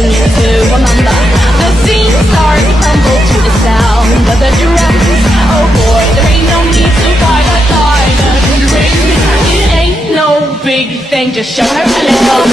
thing to remember. The scene starts to tumble to the sound of the drums. Oh boy, there ain't no need to fight a diamond ring. It ain't no big thing, just show her a little.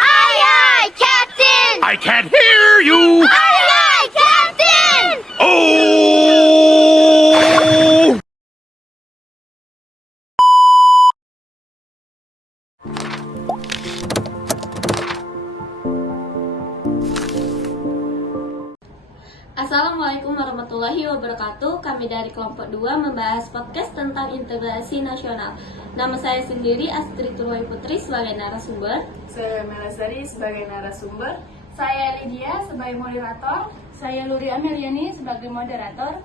Aye, Captain! I can't hear you! Aye, Captain! Oh! Assalamualaikum warahmatullahi wabarakatuh. Kami dari kelompok 2 membahas podcast tentang integrasi nasional. Nama saya sendiri Astrid Turwai Putri sebagai narasumber. Saya Melasari sebagai narasumber. Saya Lydia sebagai moderator. Saya Luri Ameliani sebagai moderator.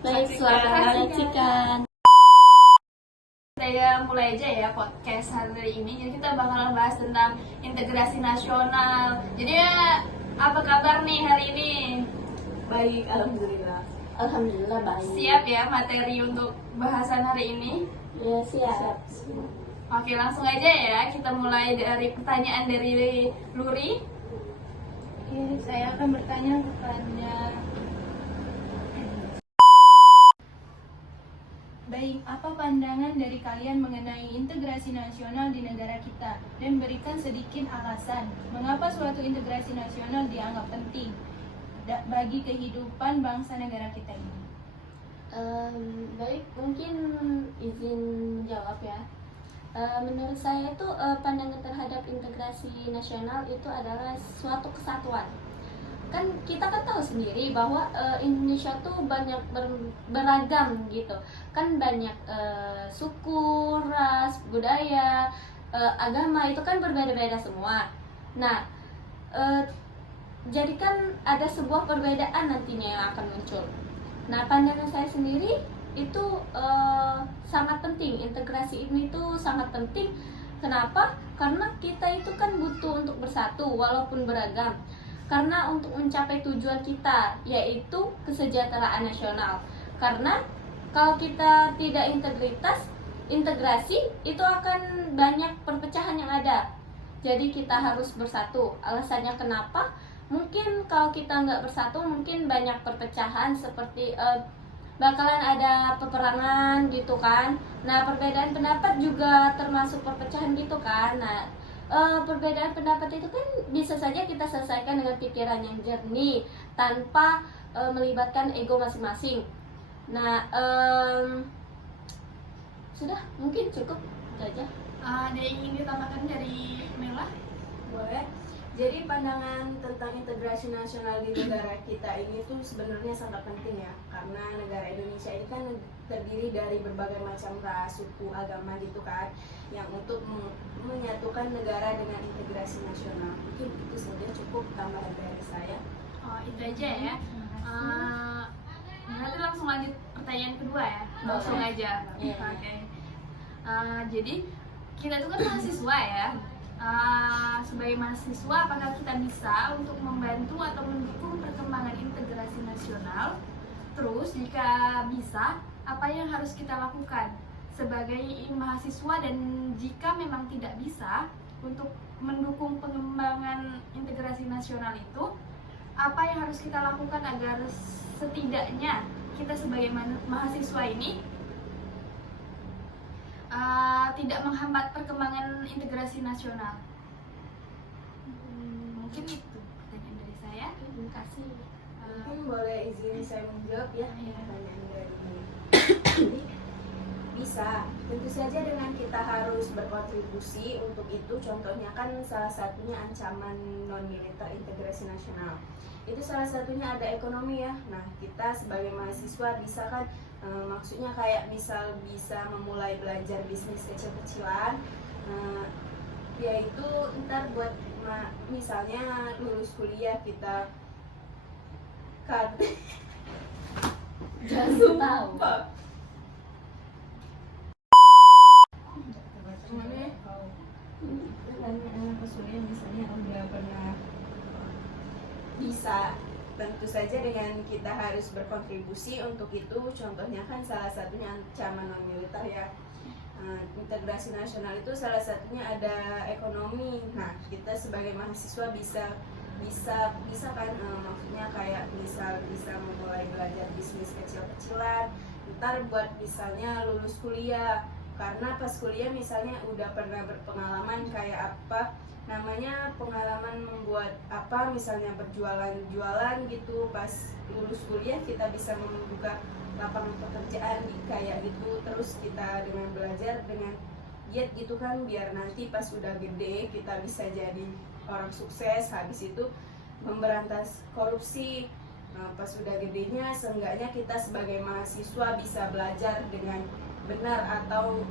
Baik, selamat menyaksikan. Saya mulai aja ya podcast hari ini. Jadi kita bakalan bahas tentang integrasi nasional. Jadi apa kabar nih hari ini? Baik, alhamdulillah. Alhamdulillah baik. Siap ya materi untuk bahasan hari ini? Ya, siap. Oke, langsung aja ya. Kita mulai dari pertanyaan dari Luri. Oke, saya akan bertanya kepada Baik, apa pandangan dari kalian mengenai integrasi nasional di negara kita? Dan berikan sedikit alasan mengapa suatu integrasi nasional dianggap penting bagi kehidupan bangsa negara kita ini. Baik, mungkin izin menjawab ya. Menurut saya itu pandangan terhadap integrasi nasional itu adalah suatu kesatuan. Kan kita kan tahu sendiri bahwa Indonesia tuh banyak beragam gitu. Kan banyak suku, ras, budaya, agama itu kan berbeda-beda semua. Nah, jadi kan ada sebuah perbedaan nantinya yang akan muncul. Nah, pandangan saya sendiri itu sangat penting. Integrasi ini tuh sangat penting. Kenapa? Karena kita itu kan butuh untuk bersatu walaupun beragam. Karena untuk mencapai tujuan kita, yaitu kesejahteraan nasional. Karena kalau kita tidak integrasi, itu akan banyak perpecahan yang ada. Jadi kita harus bersatu. Alasannya kenapa? Mungkin kalau kita nggak bersatu, mungkin banyak perpecahan seperti bakalan ada peperangan gitu kan. Nah, perbedaan pendapat juga termasuk perpecahan gitu kan. Nah, perbedaan pendapat itu kan bisa saja kita selesaikan dengan pikiran yang jernih tanpa melibatkan ego masing-masing. Nah, sudah mungkin cukup itu aja. Ada yang ingin ditambahkan dari Mela? Boleh. Jadi pandangan tentang integrasi nasional di negara kita ini tuh sebenarnya sangat penting ya, karena negara Indonesia ini kan terdiri dari berbagai macam ras, suku, agama gitu kan, yang untuk menyatukan negara dengan integrasi nasional. Mungkin itu saja, cukup tambahan dari saya. Oh, itu aja ya. Berarti langsung lanjut pertanyaan kedua ya. Langsung aja. Iya. Oke. Jadi kita itu kan mahasiswa ya. Sebagai mahasiswa, apakah kita bisa untuk membantu atau mendukung perkembangan integrasi nasional? Terus jika bisa, apa yang harus kita lakukan sebagai mahasiswa, dan jika memang tidak bisa untuk mendukung pengembangan integrasi nasional itu, apa yang harus kita lakukan agar setidaknya kita sebagai mahasiswa ini tidak menghambat perkembangan integrasi nasional? Mungkin itu pertanyaan dari saya. Terima kasih. Mungkin boleh izin saya menjawab ya pertanyaan dari ini. Bisa, tentu saja dengan kita harus berkontribusi untuk itu. Contohnya kan salah satunya ancaman non-militer integrasi nasional. Itu salah satunya ada ekonomi ya. Nah, kita sebagai mahasiswa bisa kan Maksudnya kayak misal bisa memulai belajar bisnis kecil-kecilan, yaitu ntar buat misalnya lulus kuliah kita kan Jangan tahu. Kesulitan misalnya udah pernah bisa, tentu saja dengan kita harus berkontribusi untuk itu. Contohnya kan salah satunya ancaman non militer ya. Integrasi nasional itu salah satunya ada ekonomi. Nah, kita sebagai mahasiswa bisa kan, maksudnya kayak bisa memulai belajar bisnis kecil-kecilan ntar buat misalnya lulus kuliah, karena pas kuliah misalnya udah pernah berpengalaman kayak apa namanya, pengalaman membuat apa misalnya berjualan gitu. Pas lulus kuliah kita bisa membuka lapangan pekerjaan kayak gitu. Terus kita dengan belajar dengan giat gitu kan, biar nanti pas udah gede kita bisa jadi orang sukses. Habis itu memberantas korupsi. Nah, pas udah gedenya seenggaknya kita sebagai mahasiswa bisa belajar dengan benar, atau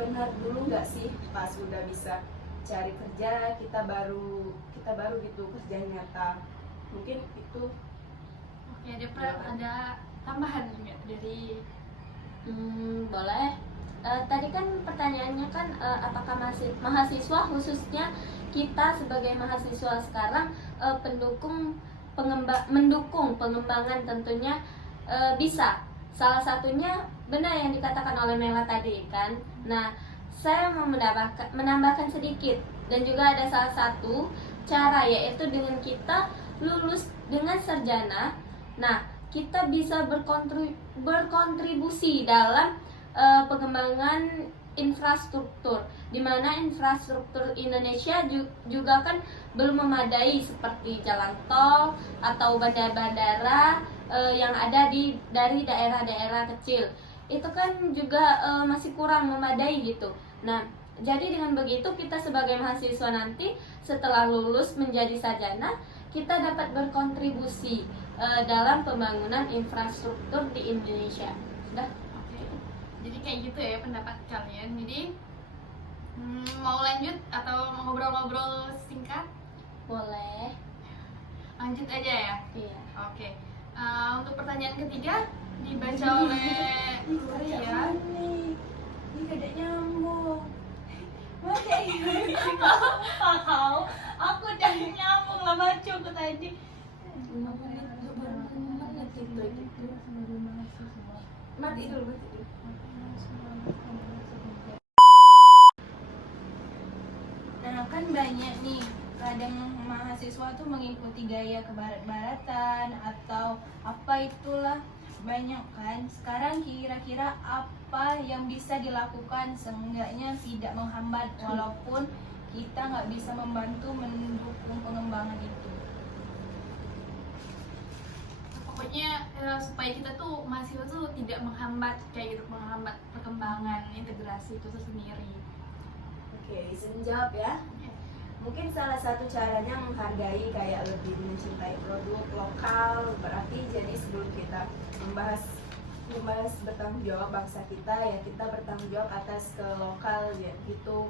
benar dulu nggak sih pas udah bisa cari kerja kita baru gitu kerja nyata. Mungkin itu. Oke, ada tambahan nggak dari Boleh. Tadi kan pertanyaannya kan apakah mahasiswa khususnya kita sebagai mahasiswa sekarang mendukung pengembangan tentunya bisa. Salah satunya benar yang dikatakan oleh Mela tadi kan. Nah, saya mau menambahkan sedikit, dan juga ada salah satu cara, yaitu dengan kita lulus dengan sarjana. Nah, kita bisa berkontribusi dalam pengembangan infrastruktur, di mana infrastruktur Indonesia juga kan belum memadai seperti jalan tol atau bandara-bandara yang ada dari daerah-daerah kecil. Itu kan juga masih kurang memadai gitu. Nah, jadi dengan begitu kita sebagai mahasiswa nanti setelah lulus menjadi sarjana, kita dapat berkontribusi dalam pembangunan infrastruktur di Indonesia. Sudah? Oke. Jadi kayak gitu ya pendapat kalian. Jadi mau lanjut atau mau ngobrol-ngobrol singkat? Boleh. Lanjut aja ya. Iya. Oke. Untuk pertanyaan ketiga dibaca oleh Gloria. Ini kada nyambung. Aku udah nyambung lah bacaku tadi. Mati dulu. Nah, kan banyak nih, kadang mahasiswa tuh mengikuti gaya kebarat-baratan atau apa itulah, banyak kan. Sekarang kira-kira apa yang bisa dilakukan seenggaknya tidak menghambat, walaupun kita nggak bisa membantu mendukung pengembangan itu. Pokoknya supaya kita tuh mahasiswa tuh tidak menghambat kayak gitu, menghambat perkembangan integrasi itu sendiri. Oke, bisa menjawab ya. Mungkin salah satu caranya menghargai, kayak lebih mencintai produk lokal. Berarti jadi sebelum kita membahas bertanggung jawab bangsa kita, ya kita bertanggung jawab atas ke lokal ya gitu.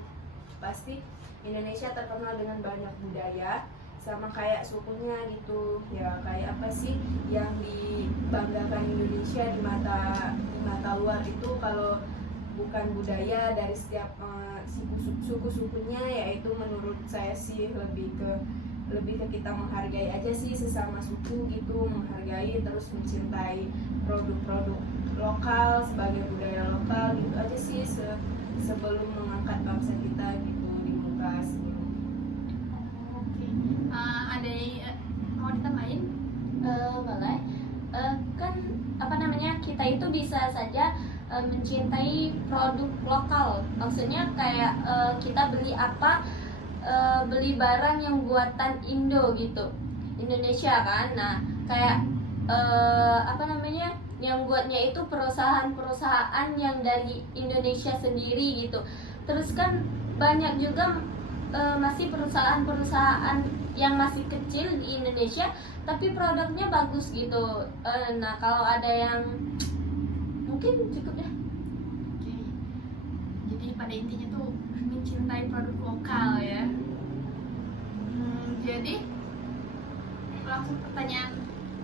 Pasti Indonesia terkenal dengan banyak budaya, sama kayak sukunya gitu ya. Kayak apa sih yang dibanggakan Indonesia di mata luar itu, kalau bukan budaya dari setiap suku-sukunya, yaitu menurut saya sih lebih ke kita menghargai aja sih sesama suku gitu, menghargai terus mencintai produk-produk lokal sebagai budaya lokal gitu aja sih sebelum mengangkat bangsa kita gitu di muka sebelum. Oke. Ada yang mau ditambahin? Boleh. Kan apa namanya, kita itu bisa saja mencintai produk lokal. Maksudnya kayak kita beli beli barang yang buatan Indo gitu, Indonesia kan. Nah, kayak apa namanya, yang buatnya itu perusahaan-perusahaan yang dari Indonesia sendiri gitu. Terus kan banyak juga masih perusahaan-perusahaan yang masih kecil di Indonesia tapi produknya bagus gitu. Nah, kalau ada yang mungkin cukup ya. Oke. Jadi pada intinya tuh mencintai produk lokal ya. Jadi langsung pertanyaan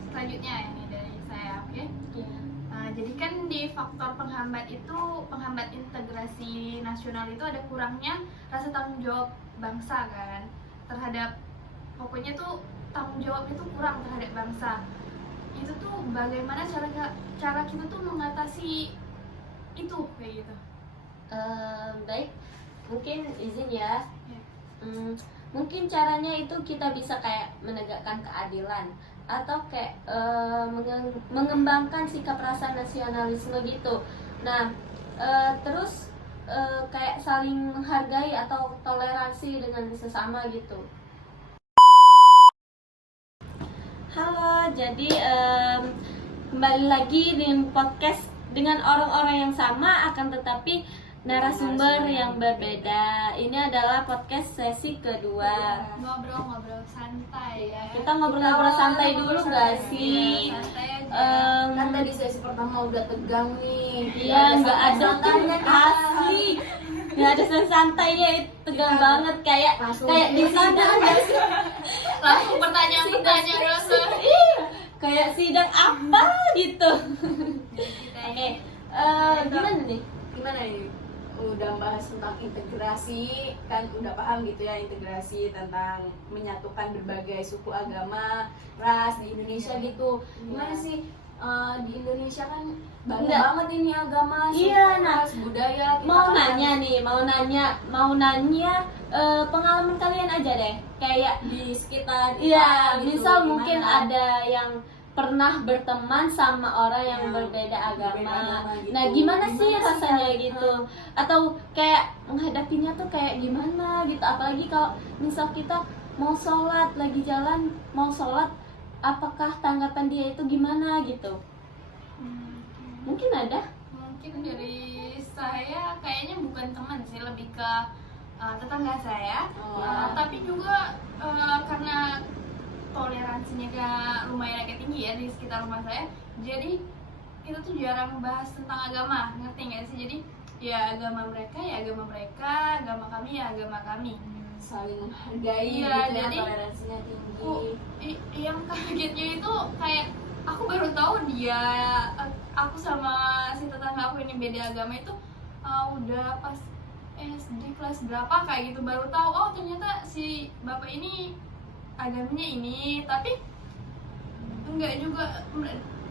selanjutnya ini dari saya, oke? Iya. Jadi kan di faktor penghambat integrasi nasional itu ada kurangnya rasa tanggung jawab bangsa kan terhadap, pokoknya tuh tanggung jawab itu kurang terhadap bangsa. Itu tuh bagaimana cara kita tuh mengatasi itu kayak gitu? Baik, mungkin izin ya. Ya. Mungkin caranya itu kita bisa kayak menegakkan keadilan atau kayak mengembangkan sikap rasa nasionalisme gitu. Nah, terus kayak saling menghargai atau toleransi dengan sesama gitu. Halo, jadi kembali lagi di podcast dengan orang-orang yang sama akan tetapi narasumber yang berbeda. Ini adalah podcast sesi kedua. Ngobrol-ngobrol santai ya. Kita ngobrol-ngobrol santai dulu gak sih? Santai aja. Kan tadi sesi pertama udah tegang nih. Iya, nggak ada tuh santainya kita. asli. Nggak ada santainya, itu tegang banget kayak langsung di sidang nggak sih? Langsung pertanyaan langsung. Iya, kayak sidang apa gitu. Oke, gimana nih? Gimana nih? Udah bahas tentang integrasi, kan udah paham gitu ya, integrasi tentang menyatukan berbagai suku, agama, ras di Indonesia gitu. Gimana sih di Indonesia kan banyak Enggak. banget ini agama, suku, Iya, nah, ras, budaya. Kita Mau kan nanya nih, mau nanya pengalaman kalian aja deh. Kayak di sekitar kita iya, gitu, misal gimana? mungkin ada yang pernah berteman sama orang yang Yang berbeda agama. gitu. Nah, gimana sih Gimana sih rasanya kalian? gitu? Atau kayak menghadapinya tuh kayak gimana gitu? Apalagi kalau misal kita mau sholat, lagi jalan mau sholat, apakah tanggapan dia itu gimana gitu? Mungkin ada? Mungkin dari saya kayaknya bukan teman sih, lebih ke tetangga saya. Tapi juga karena toleransinya lumayan agak tinggi ya di sekitar rumah saya, jadi kita tuh jarang bahas tentang agama, ngerti nggak sih? Jadi ya agama mereka ya agama mereka, agama kami ya agama kami. saling menghargai Iya, gitu ya, jadi toleransinya tinggi. Yang kagetnya itu kayak aku baru tahu dia, aku sama si tetangga aku ini beda agama itu udah pas SD kelas berapa kayak gitu, baru tahu oh ternyata si bapak ini agamanya ini. Tapi enggak juga,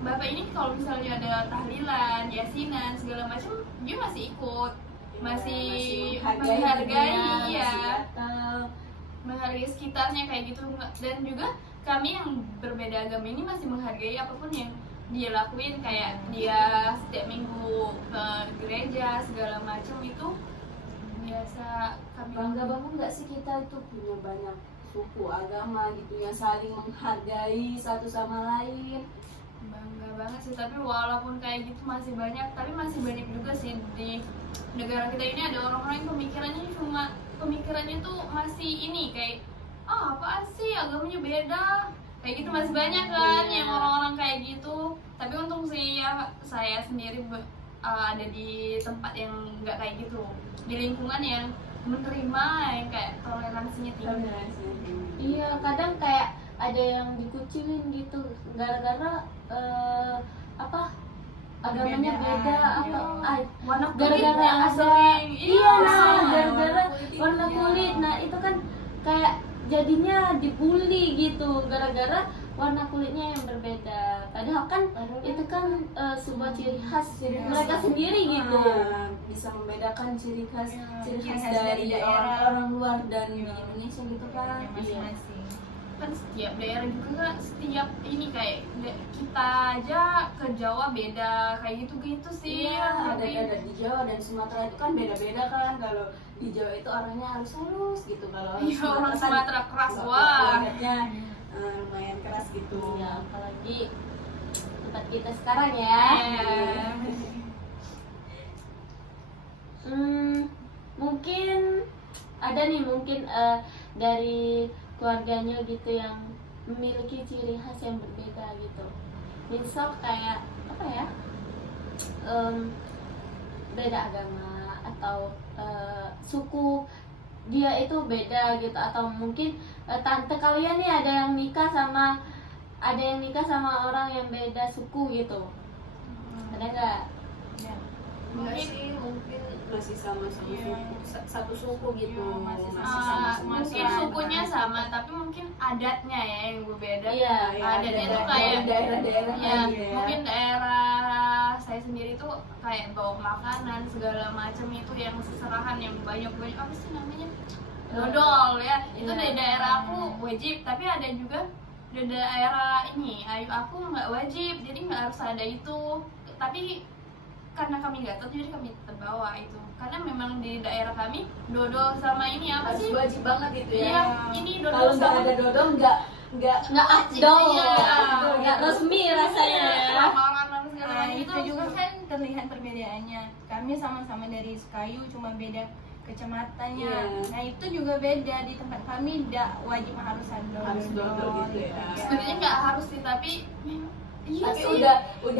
bapak ini kalau misalnya ada tahlilan, yasinan segala macam dia masih ikut, masih menghargai ya, menghargai sekitarnya kayak gitu. Dan juga kami yang berbeda agama ini masih menghargai apapun yang dia lakuin, kayak dia setiap minggu ke gereja segala macam itu biasa kami Bangga banget nggak sih kita itu punya banyak suku agama gitu yang saling menghargai satu sama lain. bangga banget sih. Tapi walaupun kayak gitu masih banyak juga sih di negara kita ini ada orang-orang yang pemikirannya tuh masih ini kayak apaan sih agamanya beda kayak gitu, masih banyak kan yang orang-orang kayak gitu. Tapi untung sih ya saya sendiri ada di tempat yang nggak kayak gitu, di lingkungan yang menerima yang kayak toleransinya tinggi. Iya, kadang kayak ada yang dikucilin gitu gara-gara agamanya beda atau Warna kulit gara-gara yang ada sering, gara-gara warna kulit. Nah, itu kan kayak jadinya dibully gitu gara-gara warna kulitnya yang berbeda. Padahal kan itu kan sebuah ciri khas mereka sendiri gitu. Bisa membedakan ciri khas ciri khas dari dari daerah. orang luar dan di Indonesia gitu kan. masing-masing. Kan setiap daerah juga setiap ini kayak kita aja ke Jawa beda kayak gitu sih. Iya, Tapi ada di Jawa dan Sumatera itu kan beda-beda kan. Kalau di Jawa itu orangnya harus halus gitu. Kalau iya, orang kan Sumatera keras, suatu wah. logatnya, lumayan keras gitu. Iya, apalagi tempat kita sekarang ya. Mungkin ada nih dari keluarganya gitu yang memiliki ciri khas yang berbeda gitu. Misal kayak apa ya? beda agama atau suku dia itu beda gitu, atau mungkin tante kalian nih ada yang nikah sama orang yang beda suku gitu, ada nggak? Enggak sih, mungkin masih sama-sama satu suku gitu. Iya, masih sama-sama mungkin sukunya sama tapi mungkin adatnya ya yang berbeda. Iya, adatnya tuh kayak daerah-daerah ya, aja ya. mungkin daerah saya sendiri tuh kayak bawa makanan segala macam itu yang seserahan yang banyak apa sih namanya, dodol ya, itu Iya. dari daerah aku wajib, tapi ada juga di daerah ini ayu aku nggak wajib, jadi nggak harus ada itu, tapi karena kami nggak tahu jadi kami terbawa itu, karena memang di daerah kami dodol sama ini apa Harus sih, wajib banget gitu ya. iya ini dodol Kalau nggak sama ada dodol nggak Nggak afdol, Iya. nggak resmi rasanya ya. makanan segala Nah, macam itu juga kan terlihat perbedaannya. Kami sama-sama dari Sekayu, cuma beda kecamatannya. Iya. Nah, itu juga beda. Di tempat kami tidak wajib harus ada Harus dodol gitu ya. sebenarnya nggak harus sih, tapi iya Tapi sih udah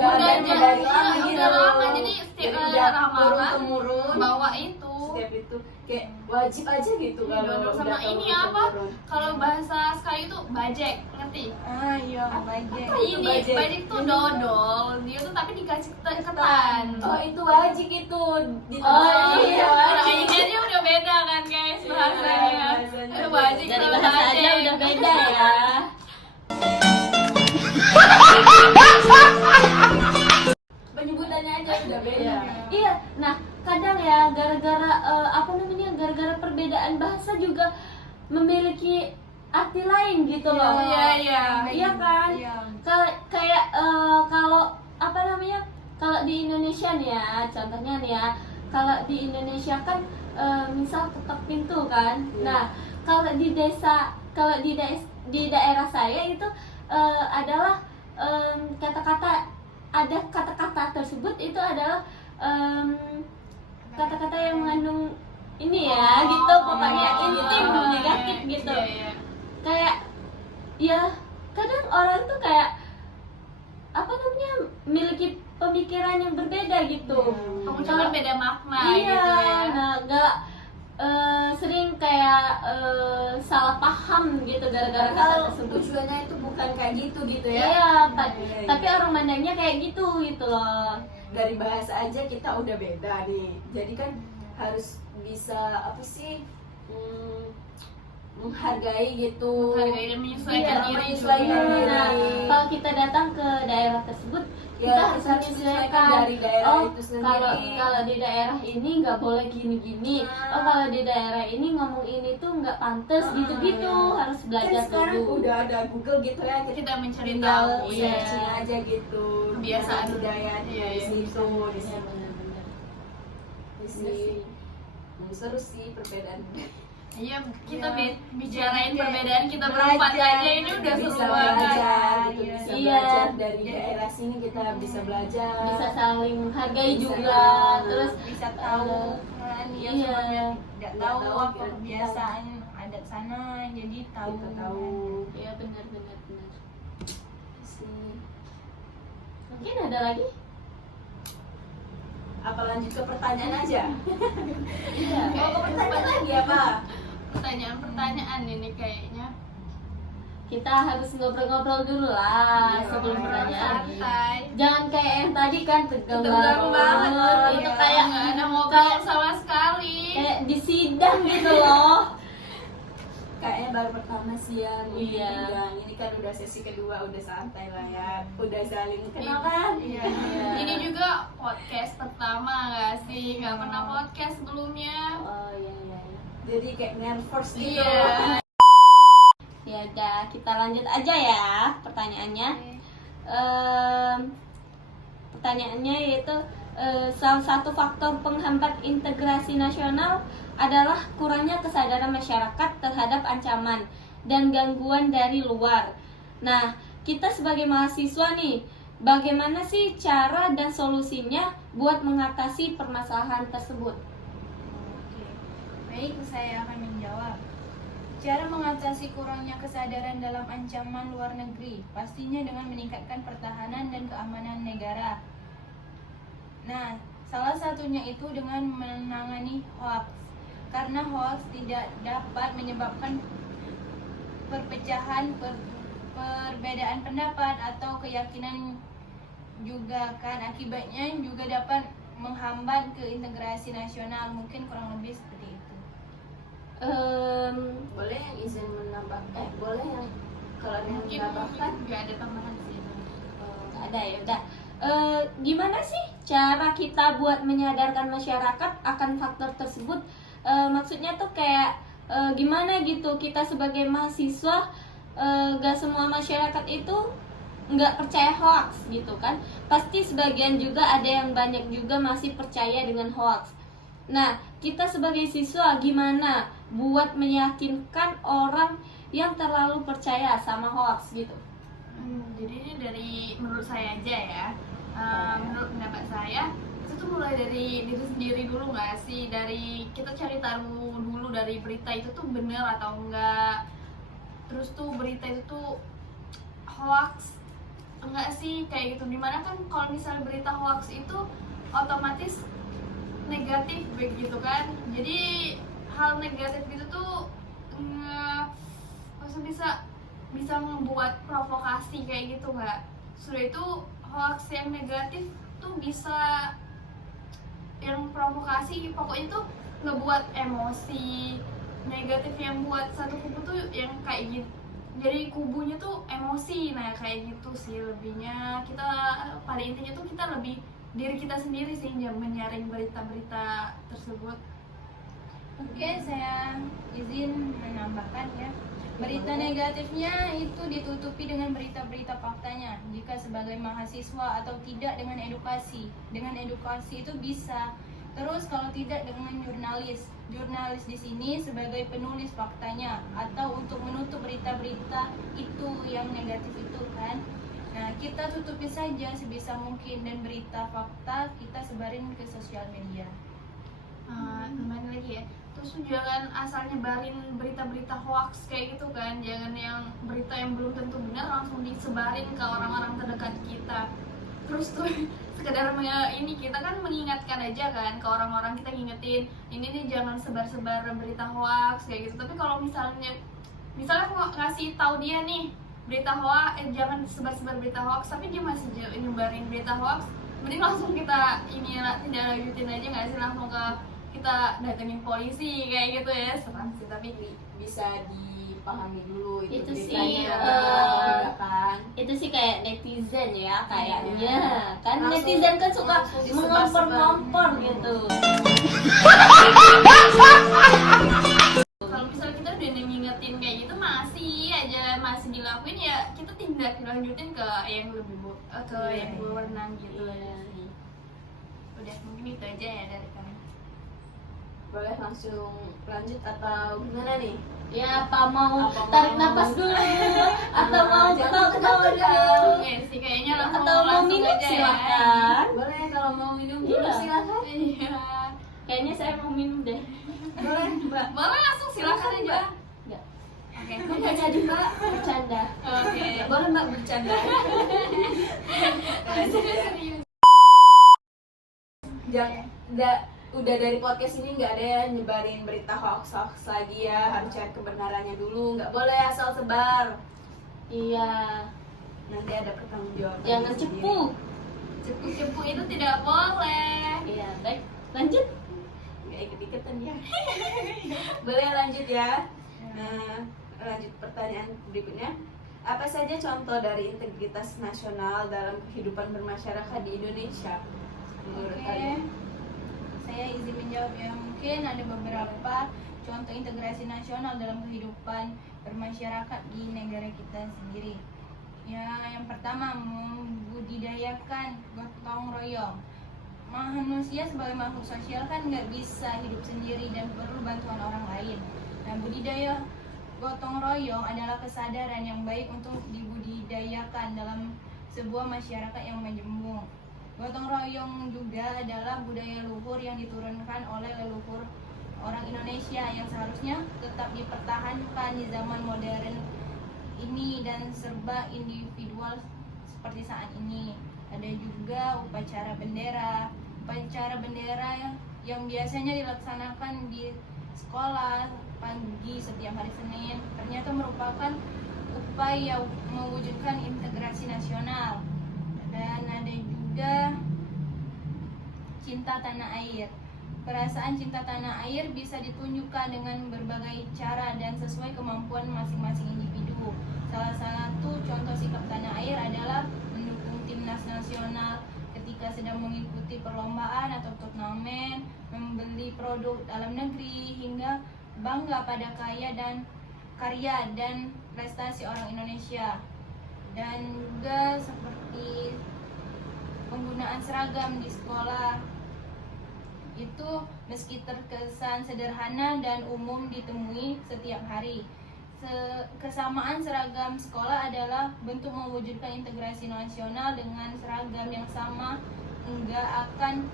adanya dari lama gitu. udah lama, jadi setiap Jadi udah ramalan turun-temurun. bawa itu. Setiap itu kayak wajib aja gitu Iya, kalau dodol sama udah ini turun-temurun. kalau bahasa Sekayu tuh bajek, ngerti? Ah, iya, bajek. itu Ini bajek? bajek tuh dodol, dia tuh tapi dikasih ketan. Oh itu wajib itu di Oh, iya. Nah, ini aja udah beda kan guys bahasanya. bahasanya Itu bajek Dari sama bahasa aja bajek. udah beda ya. penyebutannya aja udah beda. Iya. Iya. Nah, kadang ya gara-gara gara-gara perbedaan bahasa juga memiliki arti lain gitu loh. Iya, iya. Iya kan? Iya. Kayak kalau kalau di Indonesia nih ya, contohnya nih ya, kalau di Indonesia kan misal ketok pintu kan. Iya. Nah, kalau di daerah saya itu adalah kata-kata tersebut itu adalah kata-kata yang mengandung ini ya, gitu pokoknya intim negatif gitu. Iya, iya. Kayak ya kadang orang tuh kayak memiliki pemikiran yang berbeda gitu. Kemunculan beda makna Iya, gitu ya. nah gak sering kayak salah paham gitu gara-gara kata Kalau tersebut. tujuannya itu bukan kayak gitu ya. Iya, Iya, tapi orang mandangnya kayak gitu loh. Dari bahasa aja kita udah beda nih. Jadi kan harus bisa menghargai gitu. Menghargai dan menyesuaikan Iya, diri menyesuaikan juga. diri. Nah, kalau kita datang ke daerah tersebut, Ya, kita harus harus menyesuaikan dari daerah oh, itu sendiri. kalau di daerah ini nggak boleh gini-gini. Oh, kalau di daerah ini ngomong ini tuh nggak pantas gitu-gitu. Harus Kan belajar sekarang dulu. udah ada Google gitu ya. Kita mencari tinggal tahu ya. searching aja gitu. Kebiasaan. budaya di Iya, iya. situ, di Iya, sini. benar-benar. Di sini. Seru sih perbedaan. Iya, kita Iya. bicarain Jadi, perbedaan kita belajar. berempat aja ini udah seru Bisa banget. belajar gitu, Iya. bisa Iya. belajar dari daerah sini kita bisa belajar. Bisa saling menghargai Bisa, juga. iya. Terus Bisa tahu kan yang Iya. sebelumnya tidak Nggak tahu tahu, apa kira- kebiasaan adat sana, jadi tahu. Kita tahu ya benar-benar benar. sih. Mungkin ada lagi? Apa lanjut ke pertanyaan aja? Iya. Mau ke pertanyaan lagi apa? Pertanyaan-pertanyaan ini kayaknya. Kita harus ngobrol-ngobrol dulu lah Iya, sebelum pertanyaan. Santai. Jangan kayak yang tadi kan tegang Tegang banget. Itu kayak nggak ada ngobrol sama sekali. kayak di sidang gitu loh. Kayaknya baru pertama sih ya. Iya. Ini kan udah sesi kedua, udah santai lah ya. Udah saling kenal kan? Iya. Iya. Ini juga podcast pertama nggak sih? Nggak pernah podcast sebelumnya. Oh iya iya. Iya. Jadi kayak nervous gitu. Iya. Ya udah kita lanjut aja ya pertanyaannya. Pertanyaannya yaitu salah satu faktor penghambat integrasi nasional adalah kurangnya kesadaran masyarakat terhadap ancaman dan gangguan dari luar. Nah, kita sebagai mahasiswa nih, bagaimana sih cara dan solusinya buat mengatasi permasalahan tersebut? Oke. Baik, saya akan menjawab. Cara mengatasi kurangnya kesadaran dalam ancaman luar negeri pastinya dengan meningkatkan pertahanan dan keamanan negara. Nah, salah satunya itu dengan menangani hoax. Karena hoax tidak dapat menyebabkan perpecahan, perbedaan pendapat atau keyakinan juga kan, akibatnya juga dapat menghambat ke integrasi nasional. Mungkin kurang lebih seperti itu. Boleh yang izin menambah? Boleh yang kalau ada yang Mungkin menambahkan? nggak ada tambahan sih. Nggak ada ya udah. Gimana sih cara kita buat menyadarkan masyarakat akan faktor tersebut? Maksudnya tuh kayak gimana gitu kita sebagai mahasiswa, gak semua masyarakat itu nggak percaya hoax gitu kan, pasti sebagian juga ada yang banyak juga masih percaya dengan hoax. Nah, kita sebagai siswa gimana buat meyakinkan orang yang terlalu percaya sama hoax gitu? Jadi ini dari menurut saya aja ya. Menurut pendapat saya itu tuh mulai dari diri sendiri dulu nggak sih, dari kita cari tahu dulu dari berita itu tuh bener atau enggak, terus tuh berita itu tuh hoax enggak sih kayak gitu. Dimana kan kalau misalnya berita hoax itu otomatis negatif begitu kan, jadi hal negatif gitu tuh maksudnya bisa membuat provokasi kayak gitu nggak. Sudah itu hoax yang negatif tuh bisa yang provokasi, pokoknya tuh ngebuat emosi negatif yang buat satu kubu tuh yang kayak gitu, jadi kubunya tuh emosi. Nah kayak gitu sih lebihnya. Kita pada intinya tuh kita lebih diri kita sendiri sih yang menyaring berita-berita tersebut. Oke, saya izin menambahkan ya. Berita negatifnya itu ditutupi dengan berita-berita faktanya. Jika sebagai mahasiswa atau tidak dengan edukasi. Dengan edukasi itu bisa. Terus kalau tidak dengan jurnalis. Jurnalis di sini sebagai penulis faktanya atau untuk menutup berita-berita itu yang negatif itu kan. Nah, kita tutupi saja sebisa mungkin dan berita fakta kita sebarin ke sosial media. Kembali lagi ya, terus jangan asal nyebarin berita-berita hoax kayak gitu kan, jangan yang berita yang belum tentu benar langsung disebarin ke orang-orang terdekat kita. Terus tuh sekedar ini kita kan mengingatkan aja kan ke orang-orang, kita ngingetin ini nih jangan sebar-sebar berita hoax kayak gitu. Tapi kalau misalnya ngasih tahu dia nih berita hoax, jangan sebar-sebar berita hoax, tapi dia masih nyebarin berita hoax, mending langsung kita tidak lanjutin aja nggak sih, langsung ke kita datengin polisi kayak gitu ya. Serang sih, tapi Bisa dipahami dulu Itu sih, beritanya, kan? Itu sih kayak netizen ya kayaknya kan. Langsung- Netizen kan suka langsung disebar-sebar. mengompor-ngompor gitu. kalau misalnya kita udah ngingetin kayak gitu masih dilakuin ya, kita tindak lanjutin ke yang lebih yang berwenang gitu. Iya. Udah, mungkin itu aja ya dari kami. Boleh langsung lanjut atau gimana nih? Ya apa mau Apa tarik mau- nafas dulu atau mau Jangan ketawa-ketawa ketawa-ketawa. dulu Iya sih, kayaknya langsung atau mau minum aja silakan. Boleh kalau mau minum dulu Iya. silakan. ya. Iya. Kayaknya saya mau minum deh. Boleh Mbak. Boleh langsung silakan aja. Enggak. Oke. Nggak jadi Mbak. Bercanda. Oke. Boleh Mbak bercanda. Serius. Udah dari podcast ini nggak ada ya nyebarin berita hoax lagi ya, harus cari kebenarannya dulu, nggak boleh asal sebar, Iya. nanti ada pertanggungjawaban. Jangan cepu. Cepu-cepu itu tidak boleh. Iya, baik. Lanjut. Nggak ikut-ikutan ya. Boleh lanjut ya. Nah, lanjut pertanyaan berikutnya. Apa saja contoh dari integritas nasional dalam kehidupan bermasyarakat di Indonesia menurut Oke, kalian? saya izin menjawab ya. Mungkin ada beberapa contoh integrasi nasional dalam kehidupan bermasyarakat di negara kita sendiri. Ya, yang pertama membudidayakan gotong royong. Manusia sebagai makhluk sosial kan nggak bisa hidup sendiri dan perlu bantuan orang lain. Nah, budidaya gotong royong adalah kesadaran yang baik untuk dibudidayakan dalam sebuah masyarakat yang majemuk. Gotong royong juga adalah budaya luhur yang diturunkan oleh leluhur orang Indonesia yang seharusnya tetap dipertahankan di zaman modern ini dan serba individual seperti saat ini. Ada juga upacara bendera, upacara bendera yang biasanya dilaksanakan di sekolah pagi setiap hari Senin ternyata merupakan upaya mewujudkan integrasi nasional. Dan ada juga cinta tanah air. Perasaan cinta tanah air bisa ditunjukkan dengan berbagai cara dan sesuai kemampuan masing-masing individu. Salah satu contoh sikap tanah air adalah mendukung timnas nasional ketika sedang mengikuti perlombaan atau turnamen, membeli produk dalam negeri, hingga bangga pada karya dan prestasi orang Indonesia. Dan juga seperti penggunaan seragam di sekolah itu meski terkesan sederhana dan umum ditemui setiap hari. Kesamaan seragam sekolah adalah bentuk mewujudkan integrasi nasional. Dengan seragam yang sama enggak akan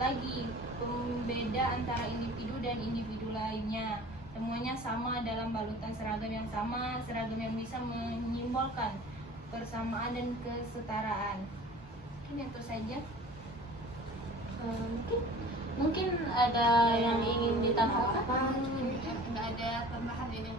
lagi pembeda antara individu dan individu lainnya. Semuanya sama dalam balutan seragam yang sama, seragam yang bisa menyimbolkan persamaan dan kesetaraan. Mungkin itu saja. Mungkin ada yang ingin ditambahkan? Nggak ada tambahan ini.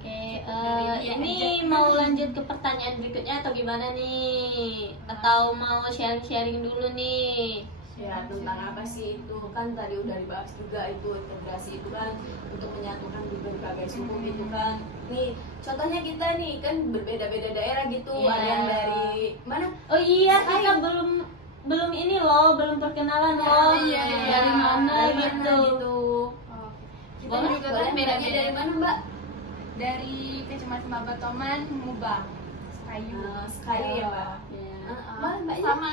Oke, Dari ini mau lanjut ke pertanyaan berikutnya atau gimana nih? Atau mau sharing-sharing dulu nih? Ya, tentang apa sih itu kan tadi udah dibahas juga, itu integrasi itu kan untuk menyatukan di berbagai suku gitu kan. Nih contohnya kita nih kan berbeda-beda daerah gitu. Iya. Ada yang dari mana? Oh iya, kita belum ini loh, belum perkenalan loh. iya. Dari mana Dari gitu? Oh, kita Boleh, juga Boleh kan mbaknya beda-beda. dari mana mbak? Dari Kecamatan Babatoman, Mubah, Kayu. Sekali ya mbak. Iya. Mana mbaknya? Sama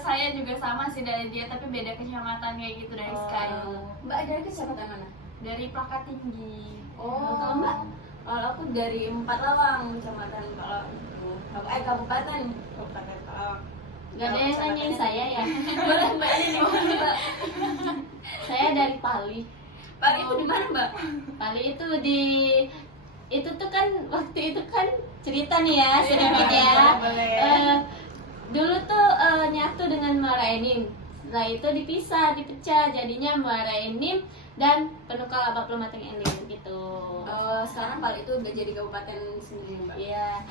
saya juga sama sih dari dia, tapi beda kecamatan kayak gitu dari Sekayu. Mbak dari kecamatan mana? Dari Plaka Tinggi. Oh, kalau mbak? Kalau aku dari Empatawang, kecamatan Empatawang itu. Kabupaten Empatawang. Gak ada yang nanyain saya ya. Boleh mbak ini di mana mbak? Saya dari Pali. Pak itu di mana mbak? Pali itu itu tuh kan waktu itu kan cerita nih ya sedikit ya. Dulu tuh nyatu dengan Muara Enim. Setelah itu dipisah, dipecah jadinya Muara Enim dan Penukal Abak Lumateng Enim gitu. Sekarang Pak itu udah jadi kabupaten sendiri mbak. Iya.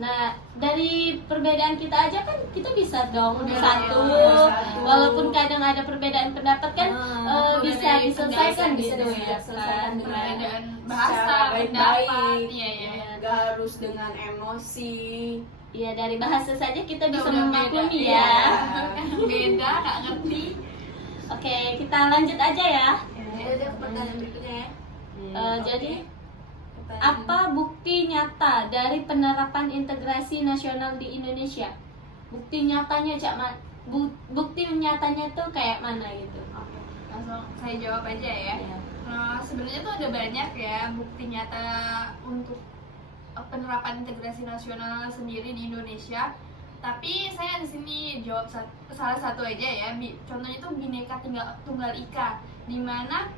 Nah, dari perbedaan kita aja kan kita bisa dong bersatu. bersatu. Walaupun kadang ada perbedaan pendapat kan bisa dari diselesaikan bisa gitu ya. diselesaikan dengan Perbedaan bahasa, secara pendapat, baik-baik. iya. Gak harus dengan emosi. Iya, dari bahasa saja kita bisa Udah memaklumi beda, ya. Beda, nggak ngerti. Oke, kita lanjut aja ya. Jadi pertanyaan berikutnya ya. Jadi apa bukti nyata dari penerapan integrasi nasional di Indonesia? Bukti nyatanya bukti nyatanya tuh kayak mana gitu? Langsung saya jawab aja ya. Iya. Sebenarnya tuh ada banyak ya bukti nyata untuk penerapan integrasi nasional sendiri di Indonesia. Tapi saya di sini jawab salah satu aja ya. Contohnya tuh Bhinneka Tunggal Ika, di mana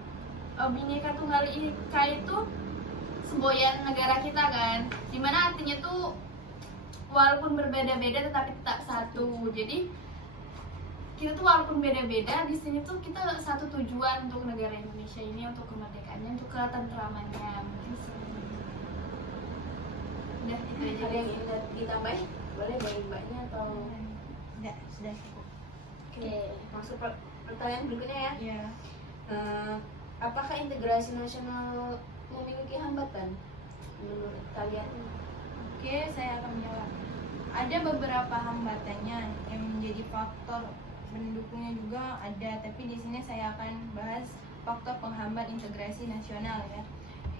Bhinneka Tunggal Ika itu semboyan negara kita kan, dimana artinya tuh walaupun berbeda-beda tetapi tetap satu. Jadi kita tuh walaupun beda-beda di sini tuh kita satu tujuan untuk negara Indonesia ini, untuk kemerdekaannya, untuk ketentramannya. Mungkin udah itu aja. Ada yang ingin ditambahin? Boleh dari mbaknya atau? Enggak, sudah cukup. Oke, masuk pertanyaan berikutnya ya. Ya. Apakah integrasi nasional memiliki hambatan menurut kalian? Oke, saya akan menjawab. Ada beberapa hambatannya yang menjadi faktor pendukungnya juga ada, tapi di sini saya akan bahas faktor penghambat integrasi nasional ya.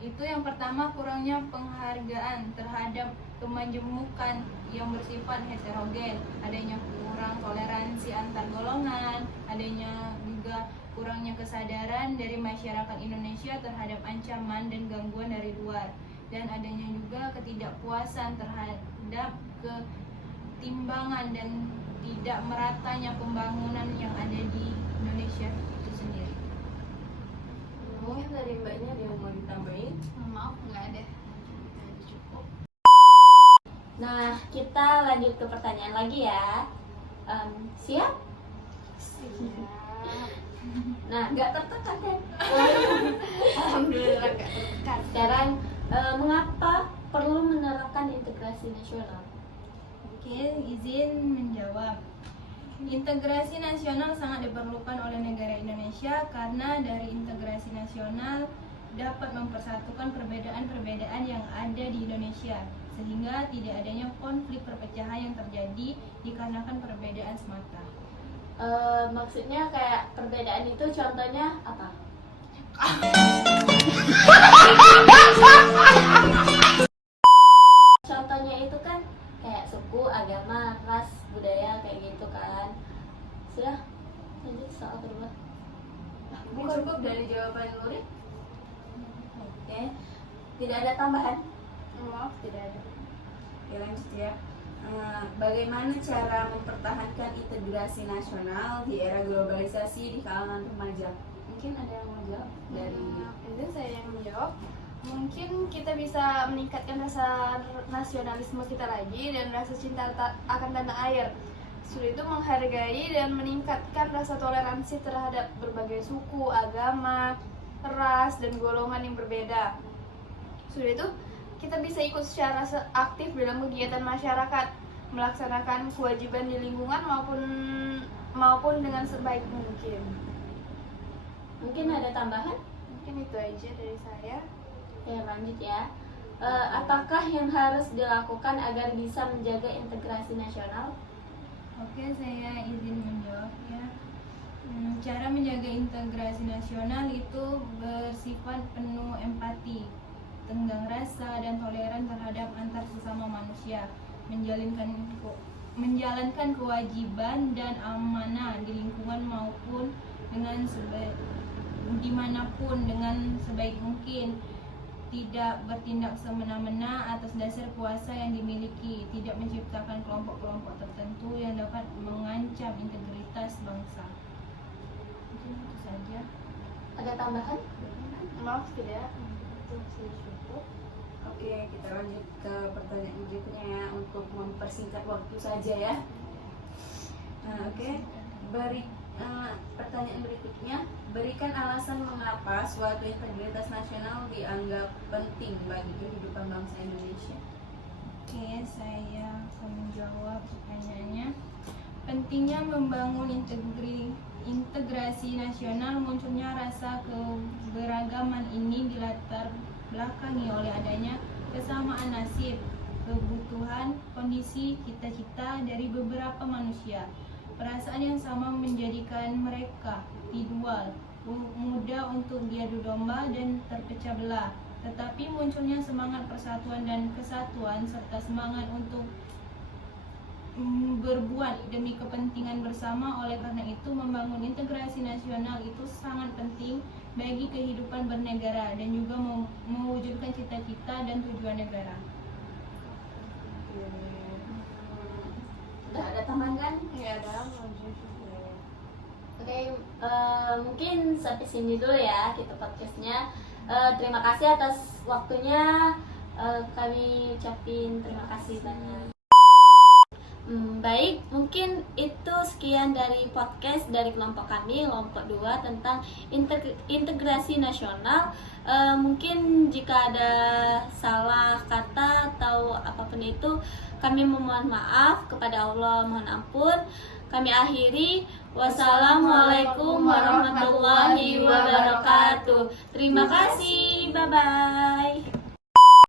Itu yang pertama, kurangnya penghargaan terhadap kemajemukan yang bersifat heterogen, adanya kurang toleransi antar golongan, adanya juga kurangnya kesadaran dari masyarakat Indonesia terhadap ancaman dan gangguan dari luar, dan adanya juga ketidakpuasan terhadap ketimbangan dan tidak meratanya pembangunan yang ada di Indonesia itu sendiri. Mungkin dari mbaknya ada yang mau ditambahin? Maaf, nggak ada. Cukup. Nah, kita lanjut ke pertanyaan lagi ya. Siap? Nah, Nggak tertekan kan? Alhamdulillah gak tertekan. sekarang mengapa perlu menerapkan integrasi nasional? Oke, izin menjawab. Integrasi nasional sangat diperlukan oleh negara Indonesia karena dari integrasi nasional dapat mempersatukan perbedaan-perbedaan yang ada di Indonesia sehingga tidak adanya konflik perpecahan yang terjadi dikarenakan perbedaan semata. Maksudnya kayak perbedaan itu contohnya apa? Contohnya itu kan kayak suku, agama, ras, budaya kayak gitu kan. Sudah, lanjut soal kedua. Bukan cukup dari jawaban Nuri? Oke, tidak ada tambahan? Maaf, tidak ada. Oke, lanjut ya. Bagaimana cara mempertahankan integrasi nasional di era globalisasi di kalangan remaja? Mungkin ada yang mau jawab dari Izin saya yang menjawab. Mungkin kita bisa meningkatkan rasa nasionalisme kita lagi dan rasa cinta akan tanah air. Sudah itu menghargai dan meningkatkan rasa toleransi terhadap berbagai suku, agama, ras, dan golongan yang berbeda. Sudah itu kita bisa ikut secara aktif dalam kegiatan masyarakat, melaksanakan kewajiban di lingkungan maupun dengan sebaik mungkin. Mungkin ada tambahan? Mungkin itu aja dari saya. Ya, lanjut ya. Apakah yang harus dilakukan agar bisa menjaga integrasi nasional? Oke, saya izin menjawab ya. Cara menjaga integrasi nasional itu bersifat penuh empati, tenggang rasa, dan toleran terhadap antar sesama manusia, menjalankan kewajiban dan amanah di lingkungan maupun dimanapun dengan sebaik mungkin, tidak bertindak semena-mena atas dasar kuasa yang dimiliki, tidak menciptakan kelompok-kelompok tertentu yang dapat mengancam integritas bangsa. Mungkin itu saja. Ada tambahan? Maaf tidak. Itu sudah cukup. Oke, kita lanjut ke pertanyaan berikutnya ya, untuk mempersingkat waktu saja ya. Oke. Pertanyaan berikutnya, berikan alasan mengapa suatu integritas nasional dianggap penting bagi kehidupan bangsa Indonesia. Oke, saya akan menjawab pertanyaannya. Pentingnya membangun integrasi nasional, munculnya rasa keberagaman ini dilatar belakangi oleh adanya kesamaan nasib, kebutuhan, kondisi, cita-cita dari beberapa manusia. Perasaan yang sama menjadikan mereka tidak mudah untuk diadu domba dan terpecah belah. Tetapi munculnya semangat persatuan dan kesatuan serta semangat untuk berbuat demi kepentingan bersama. Oleh karena itu, membangun integrasi nasional itu sangat penting bagi kehidupan bernegara dan juga mewujudkan cita-cita dan tujuan negara. Udah ada tambahan kan? Ya ada. Oke, mungkin sampai sini dulu ya kita podcastnya. Terima kasih atas waktunya. Kami ucapin terima kasih banyak. Baik, mungkin itu sekian dari podcast dari kelompok kami, kelompok 2 tentang integrasi nasional. Mungkin jika ada salah kata atau apapun itu, kami memohon maaf kepada Allah, mohon ampun. Kami akhiri. Wassalamualaikum warahmatullahi wabarakatuh. Terima kasih. Bye-bye.